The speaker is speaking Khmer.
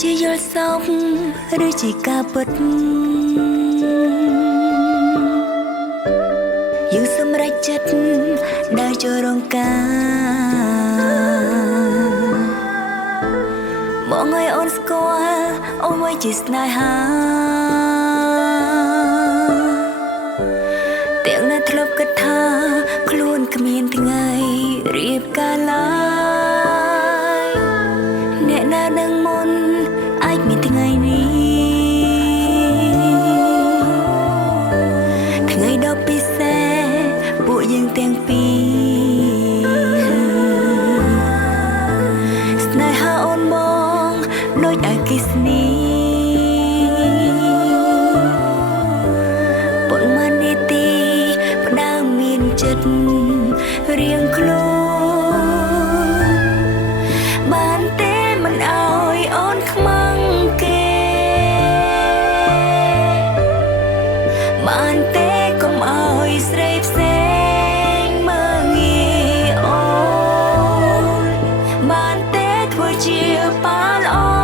ជាយល់សោកឬជាការពិតយើងសម្រេចចិត្តដើរចូលរងការមកឲ្យអូនស្គាល់អូនមួយជាស្នេហាទាំងនៅធ្លាប់គិតថាខ្លួនគ្មានថ្ងៃរៀបការឡើយអ្នកណានឹងមុនអាចមានថ្ងៃនេះថ្ងៃដ៏ពិសេសពួកយើងទាំងពីរស្នេហាអូនមកដូចអគ្គិសនីប៉ុន្មាននាទីផ្ដើមមានចិត្តរៀងខ្លួនបានទេមិនអោយអូនខ្មាំងគេបានទេកុំអោយស្រីផ្សេងមើងងាយអូនបានទេធ្វើជាប៉ាល្អ